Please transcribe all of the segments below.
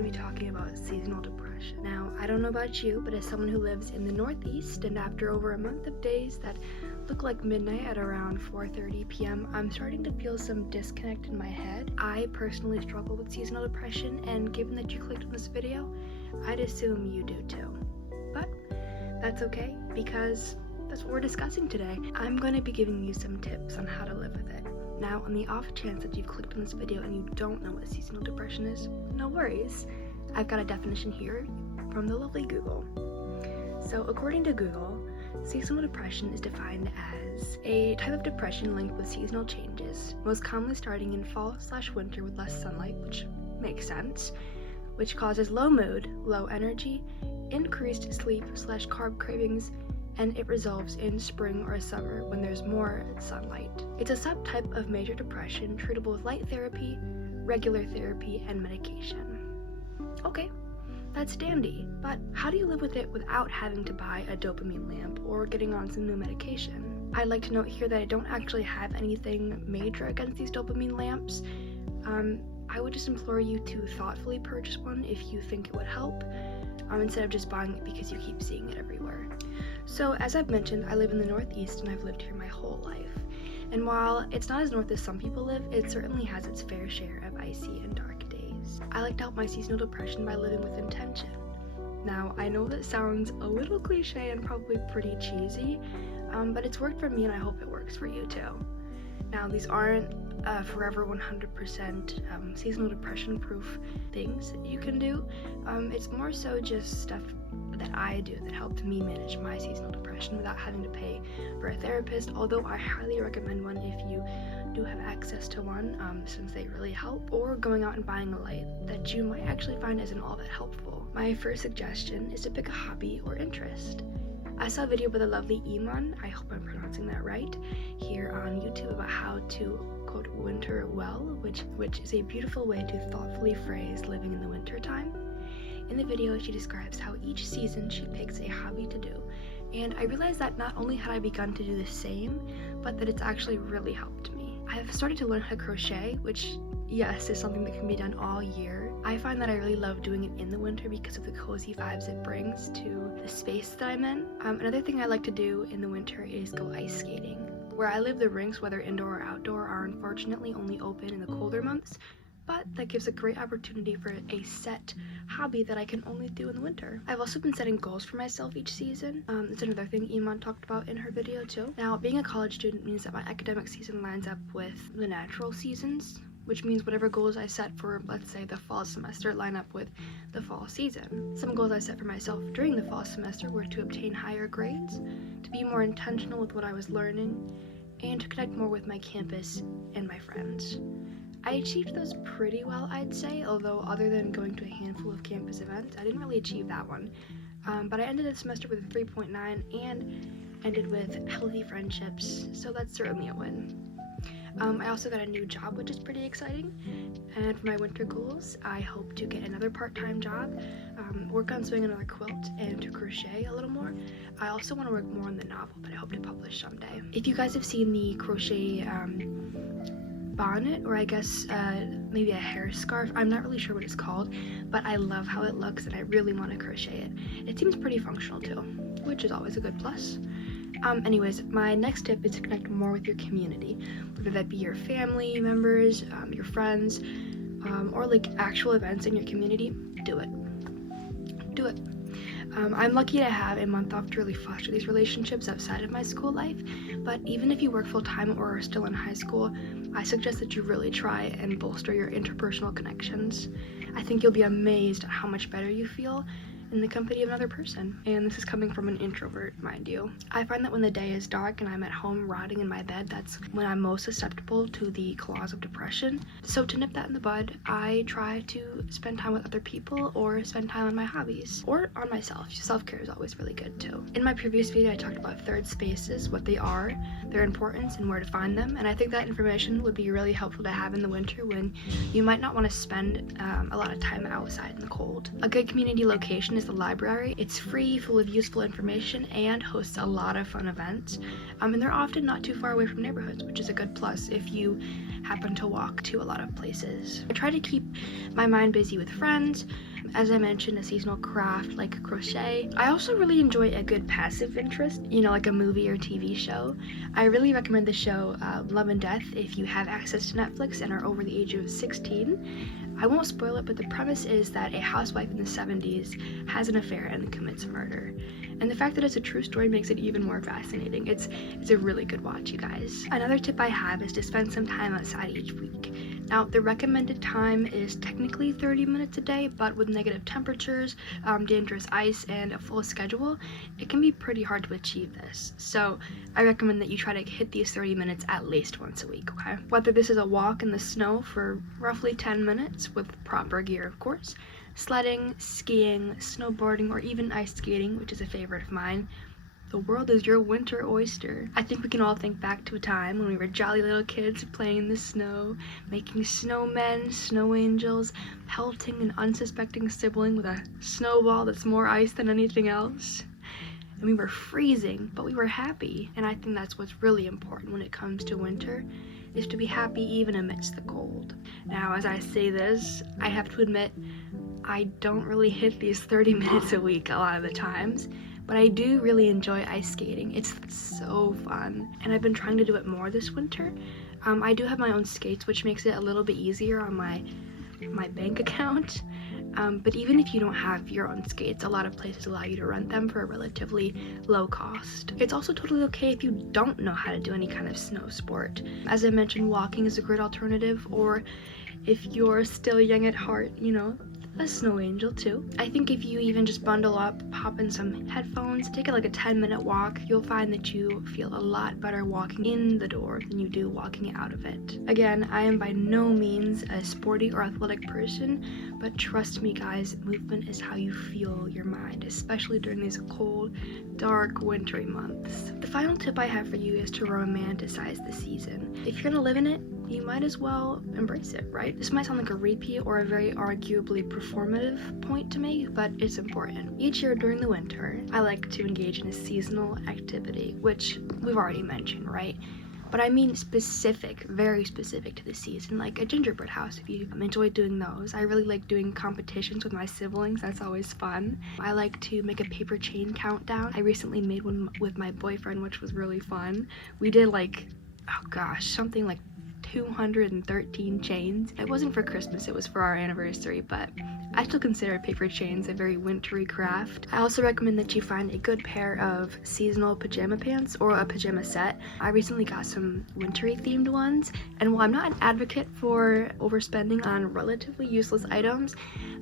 going to be talking about seasonal depression. Now, I don't know about you, but as someone who lives in the Northeast, and after over a month of days that look like midnight at around 4:30 p.m., I'm starting to feel some disconnect in my head. I personally struggle with seasonal depression, and given that you clicked on this video, I'd assume you do too. But that's okay, because that's what we're discussing today. I'm going to be giving you some tips on how to live with it. Now, on the off chance that you've clicked on this video and you don't know what seasonal depression is, no worries. I've got a definition here from the lovely Google. So, according to Google, seasonal depression is defined as a type of depression linked with seasonal changes, most commonly starting in fall/winter with less sunlight, which makes sense, which causes low mood, low energy, increased sleep/carb cravings, and it resolves in spring or summer when there's more sunlight. It's a subtype of major depression treatable with light therapy, regular therapy, and medication. Okay, that's dandy, but how do you live with it without having to buy a dopamine lamp or getting on some new medication? I'd like to note here that I don't actually have anything major against these dopamine lamps. I would just implore you to thoughtfully purchase one if you think it would help, instead of just buying it because you keep seeing it everywhere. So, as I've mentioned, I live in the Northeast and I've lived here my whole life. And while it's not as north as some people live, it certainly has its fair share of icy and dark days. I like to help my seasonal depression by living with intention. Now, I know that sounds a little cliche and probably pretty cheesy, but it's worked for me and I hope it works for you too. Now, these aren't forever 100% seasonal depression proof things that you can do. It's more so just stuff that I do that helped me manage my seasonal depression without having to pay for a therapist, although I highly recommend one if you do have access to one, since they really help, or going out and buying a light that you might actually find isn't all that helpful. My first suggestion is to pick a hobby or interest. I saw a video by the lovely Iman, I hope I'm pronouncing that right, here on YouTube about how to, quote, winter well, which is a beautiful way to thoughtfully phrase living in the winter time. In the video, she describes how each season she picks a hobby to do, and I realized that not only had I begun to do the same, but that it's actually really helped me. I've started to learn how to crochet, which, yes, is something that can be done all year. I find that I really love doing it in the winter because of the cozy vibes it brings to the space that I'm in. Another thing I like to do in the winter is go ice skating. Where I live, the rinks, whether indoor or outdoor, are unfortunately only open in the colder months, but that gives a great opportunity for a set hobby that I can only do in the winter. I've also been setting goals for myself each season. It's another thing Iman talked about in her video too. Now, being a college student means that my academic season lines up with the natural seasons, which means whatever goals I set for, let's say, the fall semester line up with the fall season. Some goals I set for myself during the fall semester were to obtain higher grades, to be more intentional with what I was learning, and to connect more with my campus and my friends. I achieved those pretty well, I'd say, although other than going to a handful of campus events, I didn't really achieve that one. But I ended the semester with a 3.9 and ended with healthy friendships, so that's certainly a win. I also got a new job, which is pretty exciting, and for my winter goals, I hope to get another part-time job, work on sewing another quilt, and to crochet a little more. I also want to work more on the novel that I hope to publish someday. If you guys have seen the crochet bonnet, or I guess maybe a hair scarf, I'm not really sure what it's called, but I love how it looks and I really want to crochet it. It seems pretty functional too, which is always a good plus. Anyways, my next tip is to connect more with your community, whether that be your family members, your friends, or like actual events in your community. Do it. I'm lucky to have a month off to really foster these relationships outside of my school life, but even if you work full-time or are still in high school, I suggest that you really try and bolster your interpersonal connections. I think you'll be amazed at how much better you feel in the company of another person. And this is coming from an introvert, mind you. I find that when the day is dark and I'm at home rotting in my bed, that's when I'm most susceptible to the claws of depression. So to nip that in the bud, I try to spend time with other people or spend time on my hobbies or on myself. Self-care is always really good too. In my previous video, I talked about third spaces, what they are, their importance, and where to find them. And I think that information would be really helpful to have in the winter when you might not want to spend a lot of time outside in the cold. A good community location is the library. It's free, full of useful information, and hosts a lot of fun events. And they're often not too far away from neighborhoods, which is a good plus if you happen to walk to a lot of places. I try to keep my mind busy with friends. As I mentioned, a seasonal craft like crochet. I also really enjoy a good passive interest, like a movie or TV show. I really recommend the show Love and Death if you have access to Netflix and are over the age of 16. I won't spoil it, but the premise is that a housewife in the 70s has an affair and commits murder. And the fact that it's a true story makes it even more fascinating. It's a really good watch, you guys. Another tip I have is to spend some time outside each week. Now, the recommended time is technically 30 minutes a day, but with negative temperatures, dangerous ice, and a full schedule, it can be pretty hard to achieve this. So I recommend that you try to hit these 30 minutes at least once a week, okay? Whether this is a walk in the snow for roughly 10 minutes with proper gear, of course, sledding, skiing, snowboarding, or even ice skating, which is a favorite of mine, the world is your winter oyster. I think we can all think back to a time when we were jolly little kids playing in the snow, making snowmen, snow angels, pelting an unsuspecting sibling with a snowball that's more ice than anything else. And we were freezing, but we were happy. And I think that's what's really important when it comes to winter, is to be happy even amidst the cold. Now, as I say this, I have to admit, I don't really hit these 30 minutes a week a lot of the times, but I do really enjoy ice skating. It's so fun, and I've been trying to do it more this winter. I do have my own skates, which makes it a little bit easier on my bank account. But even if you don't have your own skates, a lot of places allow you to rent them for a relatively low cost. It's also totally okay if you don't know how to do any kind of snow sport. As I mentioned, walking is a great alternative, or if you're still young at heart, a snow angel too. I think if you even just bundle up, pop in some headphones, take like a 10-minute walk, you'll find that you feel a lot better walking in the door than you do walking out of it. Again, I am by no means a sporty or athletic person, but trust me guys, movement is how you fuel your mind, especially during these cold, dark, wintry months. The final tip I have for you is to romanticize the season. If you're gonna live in it, you might as well embrace it, right? This might sound like a repeat or a very arguably performative point to make, but it's important. Each year during the winter, I like to engage in a seasonal activity, which we've already mentioned, right? But I mean specific, very specific to the season, like a gingerbread house if you enjoy doing those. I really like doing competitions with my siblings, that's always fun. I like to make a paper chain countdown. I recently made one with my boyfriend, which was really fun. We did something like 213 chains. It wasn't for Christmas, it was for our anniversary, but I still consider paper chains a very wintry craft. I also recommend that you find a good pair of seasonal pajama pants or a pajama set. I recently got some wintry themed ones, and while I'm not an advocate for overspending on relatively useless items,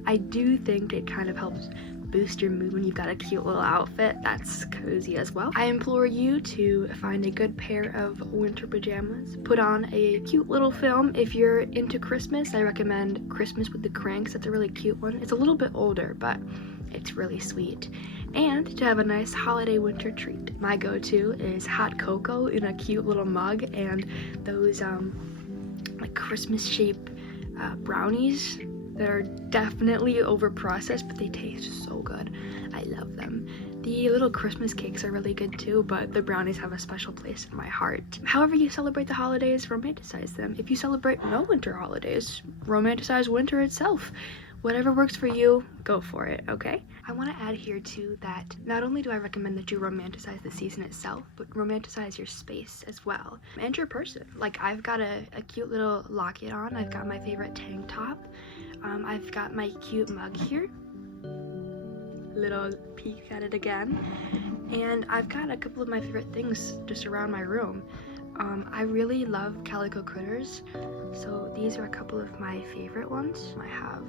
I do think it kind of helps boost your mood when you've got a cute little outfit that's cozy as well. I implore you to find a good pair of winter pajamas, put on a cute little film. If you're into Christmas, I recommend Christmas with the Cranks. It's a really cute one. It's a little bit older, but it's really sweet. And to have a nice holiday winter treat, my go-to is hot cocoa in a cute little mug and those like Christmas shaped brownies that are definitely over processed, but they taste so good. I love them. The little Christmas cakes are really good too, but the brownies have a special place in my heart. However you celebrate the holidays, romanticize them. If you celebrate no winter holidays, romanticize winter itself. Whatever works for you, go for it, okay? I want to add here too that not only do I recommend that you romanticize the season itself, but romanticize your space as well. And your person. Like, I've got a cute little locket on. I've got my favorite tank top. I've got my cute mug here. Little peek at it again. And I've got a couple of my favorite things just around my room. I really love calico critters, so these are a couple of my favorite ones. I have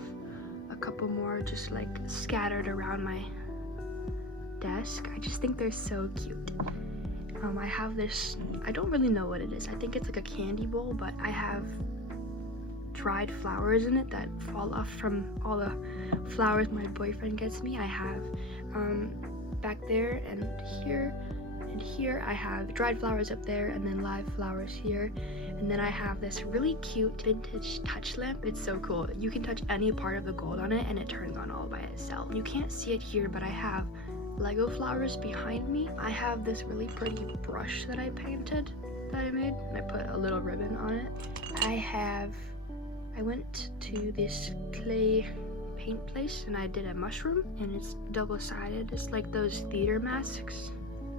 a couple more just like scattered around my desk. I just think they're so cute. I have this, I don't really know what it is. I think it's like a candy bowl, but I have dried flowers in it that fall off from all the flowers my boyfriend gets me. I have back there and here And here I have dried flowers up there and then live flowers here. And then I have this really cute vintage touch lamp. It's so cool. You can touch any part of the gold on it and it turns on all by itself. You can't see it here, but I have Lego flowers behind me. I have this really pretty brush that I painted that I made, and I put a little ribbon on it. I went to this clay paint place and I did a mushroom, and it's double-sided. It's like those theater masks.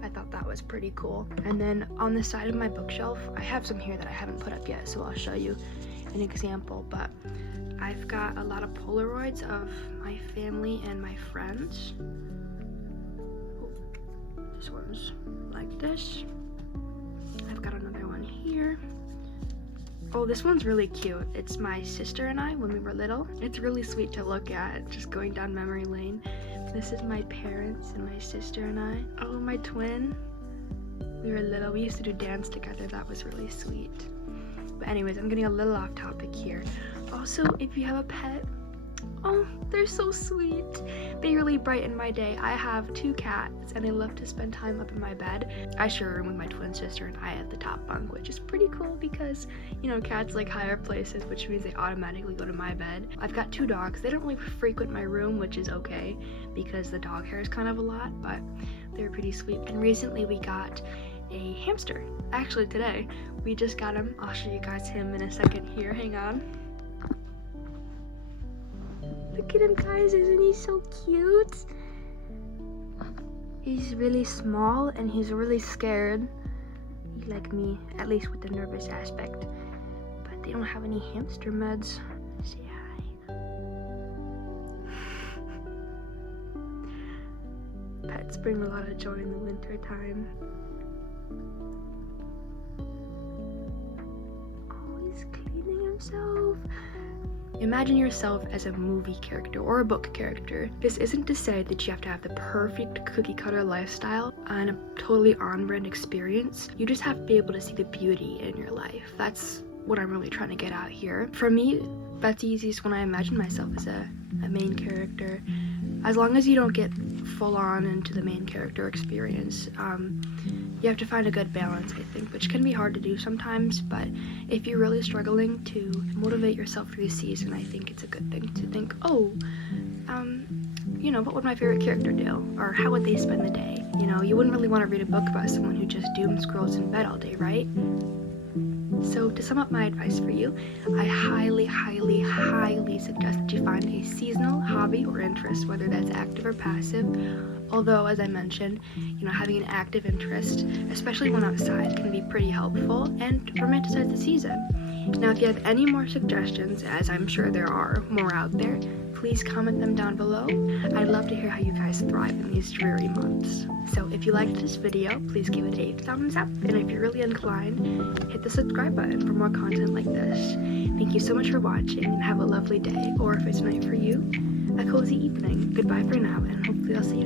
I thought that was pretty cool. And then on the side of my bookshelf, I have some here that I haven't put up yet, so I'll show you an example, but I've got a lot of Polaroids of my family and my friends. This one's like this. I've got another one here. Oh, this one's really cute. It's my sister and I when we were little. It's really sweet to look at, just going down memory lane. This is my parents and my sister and I. Oh, my twin. We were little. We used to do dance together. That was really sweet. But anyways, I'm getting a little off topic here. Also, if you have a pet, oh, they're so sweet. They really brighten my day. I have 2 cats and they love to spend time up in my bed. I share a room with my twin sister and I at the top bunk, which is pretty cool because, you know, cats like higher places, which means they automatically go to my bed. I've got 2 dogs. They don't really frequent my room, which is okay because the dog hair is kind of a lot, but they're pretty sweet. And recently we got a hamster. Actually today, we just got him. I'll show you guys him in a second here. Hang on. Look at him, guys. Isn't he so cute? He's really small and he's really scared. He's like me, at least with the nervous aspect. But they don't have any hamster meds. Say hi. Pets bring a lot of joy in the winter time. Oh, he's cleaning himself. Imagine yourself as a movie character or a book character. This isn't to say that you have to have the perfect cookie cutter lifestyle and a totally on-brand experience. You just have to be able to see the beauty in your life. That's what I'm really trying to get out here. For me, that's easiest when I imagine myself as a main character. As long as you don't get full on into the main character experience, you have to find a good balance, I think, which can be hard to do sometimes, but if you're really struggling to motivate yourself through the season, I think it's a good thing to think, oh, you know, what would my favorite character do? Or how would they spend the day? You know, you wouldn't really want to read a book about someone who just doom scrolls in bed all day, right? So to sum up my advice for you, I highly, highly, highly suggest that you find a seasonal hobby or interest, whether that's active or passive. Although, as I mentioned, you know, having an active interest, especially when outside, can be pretty helpful and romanticize the season. Now, if you have any more suggestions, as I'm sure there are more out there, please comment them down below. I'd love to hear how you guys thrive in these dreary months. So if you liked this video, please give it a thumbs up, and if you're really inclined, hit the subscribe button for more content like this. Thank you so much for watching, and have a lovely day, or if it's night for you, a cozy evening. Goodbye for now, and hopefully I'll see you